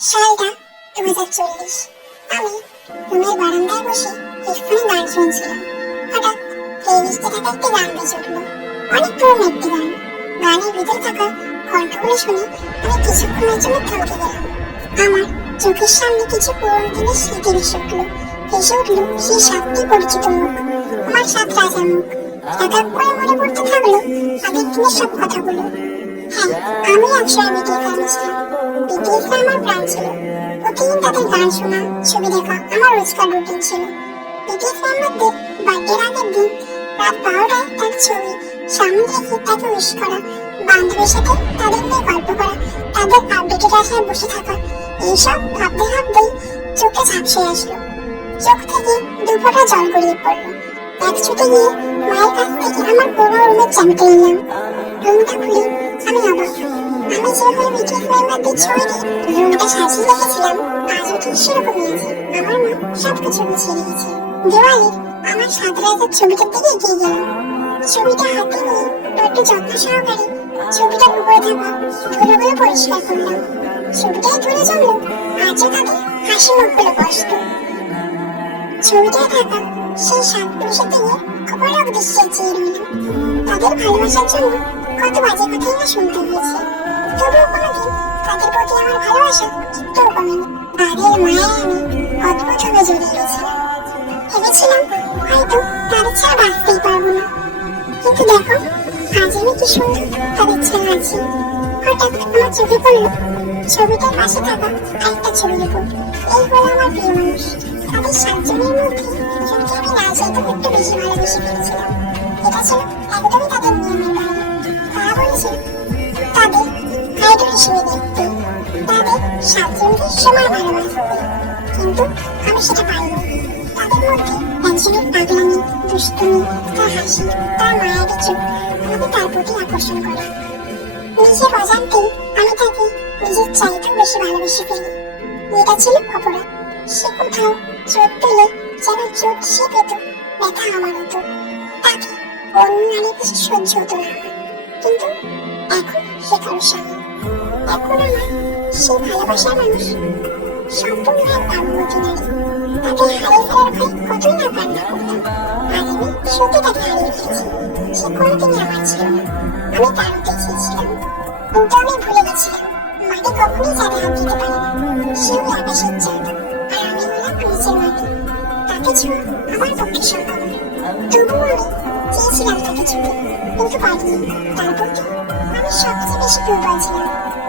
সালটা দু হাজার চল্লিশ। আমি রুমের বারান্দায় বসে হেডফোনে গান শুনছিলাম। হঠাৎ প্লেলিস্টে থাকা একটি গান বেজে উঠল। অনেক পুরনো একটি গান। গানের ভিতরে থাকা কণ্ঠগুলো শুনে আমি কিছুক্ষণের জন্য থমকে গেলাম। আমার চোখের সামনে কিছু পুরনো দিনের স্মৃতি ভেসে উঠল। ভেসে উঠল সেই সাতটি পরিচিত মুখ। আমার সাত রাজার মুখ। এক এক করে মনে পড়তে থাকল আগের দিনের সব কথাগুলো। হ্যাঁ আমি একসময় বিটিএস ফ্যানে ছিল। প্রতিদিন তাদের গান শোনা, ছবি দেখা আমার রোজকার রুটিন ছিল। বিটিএস মেম্বারদের বার্থডের আগের দিন রাত বারোটায় তার ছবি সামনে রেখে তাকে উইশ করা, বান্ধবীর সাথে তাদের নিয়ে গল্প করা, তাদের আপডেটের আশায় বসে থাকা, এইসব ভাবতে ভাবতেই চোখে ঝাপসে আসলো। চোখ থেকে দুফোঁটা জল গড়িয়ে পড়ল। এক ছুটে গিয়ে মায়ের কাছ থেকে আমার পুরো রুমের চাবিটা নিলাম রুমটা খুলে আমি অবাক। আমি যেভাবে বিটিএস মেম্বারদের ছবি দিয়ে রুমটা সাজিয়ে রেখেছিলাম, আজও ঠিক সেরকমই আছে। আমার মা সবকিছু গুছিয়ে রেখেছে দেওয়ালে আমার সাত ছবিটার দিকে এগিয়ে গেলাম ছবিটা হাতে নিয়ে একটু যত্ন সহকারে ছবিটার উপরে থাকা ধুলোগুলো পরিষ্কার করলাম। ছবিটায় ধুলো জমলো আজও তাদের হাসি মুখগুলো কষ্ট। ছবিটায় থাকা সেই সাত পুরুষের দিকে অপলক দৃশ্যে চেয়ে রইলাম তাদের ভালোবাসার জন্য কত বাজে কথাই না শুনতে হয়েছে। ভালোবাসা একটুও কমেনি তাদের মায়ায় আমি অদ্ভুতভাবে জড়িয়ে গেছিলাম ভেবেছিলাম হয়তো তাদের ছাড়া বাঁচতেই পারব না কিন্তু দেখো আজ আমি কি সুন্দর তাদের ছাড়া আছি হঠাৎ আমার চোখে পড়ল ছবিটার পাশে থাকা আরেকটা ছবির উপর এই হলো আমার প্রিয় মানুষ তাদের সাতজনের মধ্যে একজনকে আমি না চাইতেও একটু বেশি ভালোবেসে ফেলেছিলাম এটা ছিল একদমই তাদের নিয়মের বাইরে তারা বলেছিল সাতজনকে সমান ভালোবাসতে কিন্তু আমি সেটা পাইনি তাদের মধ্যে একজনের পাগলামি, দুষ্টুমি, তার হাসি, তার মায়াবী চোখ আমাকে তার প্রতি আকর্ষণ করে। নিজের অজান্তেই আমি তাকে নিজের চাইতেও বেশি ভালোবেসে ফেলি। এটা ছিল অপরাধ। সে কোথাও চোট পেলে যেন চোট সে পেত, ব্যথা আমার হতো। তাকে অন্য কাছে সহ্য হতো না। কিন্তু এখন সে কারও স্বামী। এখন আমার সেই ভালোবাসার মানুষ সম্পূর্ণ এক ভাবমতী নারী তাকে হারিয়ে ফেলার ভয় কতই না কান্না করতাম আজ আমি সত্যি তাকে হারিয়ে ফেলেছি সে কোনোদিনই আমার ছিল না আমি তার হতে চেয়েছিলাম কিন্তু আমি ভুলে গেছিলাম মাটি কখনোই চাঁদে হাত দিতে পারে না সেও আকাশের চাঁদ আর আমি হলাম নিচের মাটি তাকে ছোঁয়া আমার পক্ষে সম্ভব না তবুও আমি চেয়েছিলাম তাকে ছুঁতে কিন্তু পারিনি তার প্রতি আমি সবচেয়ে বেশি দুর্বল ছিলাম।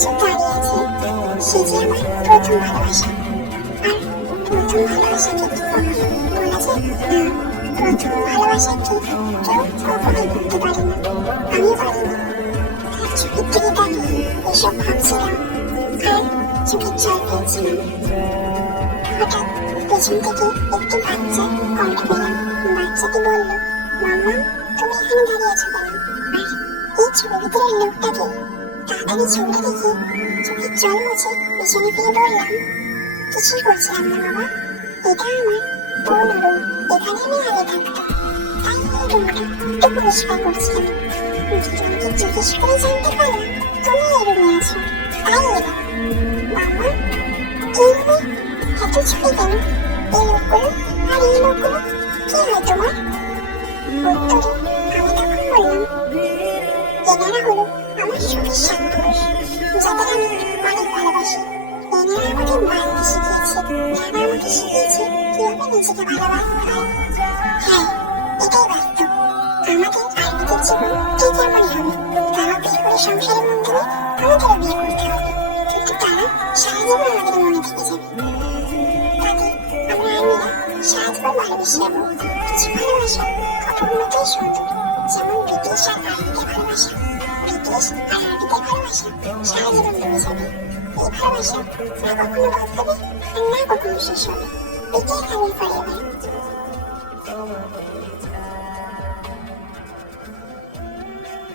অধিকতা আজও দাঁড়িয়ে আছে সে যে আমার প্রথম ভালোবাসা আর প্রথম ভালোবাসাকে কি কখনো বলা যায় না প্রথম ভালোবাসাকে কেউ কখনোই ভুলতে পারে না আমিও পারিনি তার চোখের দিকে তাকিয়ে এসব ভাবছিলাম আর চোখের জল ফেলছিলাম হঠাৎ পেছন থেকে একটি বাচ্চা কণ্ঠ পেলাম বাচ্চাটি বলল মাম্মা তুমি এখানে দাঁড়িয়ে আছো কেন আর এই ছবির ভিতরের লোকটাকে তাড়াতাড়ি ছবিটা দেখে চোখের জল মুছে পেছনে ফিরে বললাম কিছুই করছিলাম না বাবা? এটা আমার পুরনো রুম এখানে আমি আগে থাকতাম, তাই এই রুমটা একটু পরিষ্কার করছিলাম। বিজ্ঞানকে জিজ্ঞেস করে জানতে পারলাম তুমি এই রুমে আছো, তাই এলাম। মাম্মা কি হবে এত ছবি কেন? এই লোকগুলো আর এই লোকগুলো কি হয় তোমার? উত্তরে আমি তখন বললাম, এনারা হলো পুরুষ যাদের আমি অনেক ভালোবাসি এনারা আমাকে মানতে শিখিয়েছে এনারা আমাকে শিখিয়েছে কীভাবে নিজেকে ভালোবাসতে হয় হ্যাঁ এটাই বাস্তব আমাদের আর্মিদের জীবন ঠিক এমনই হবে তারা বিয়ে করে সংসারের আর্মিদের ভালোবাসা আর আর্মিদের ভালোবাসা সারা জীবন রয়ে যাবে এই ভালোবাসা না কখনো বদলাবে আর না কখনো শেষ হবে বিকেল খালি ফরএভার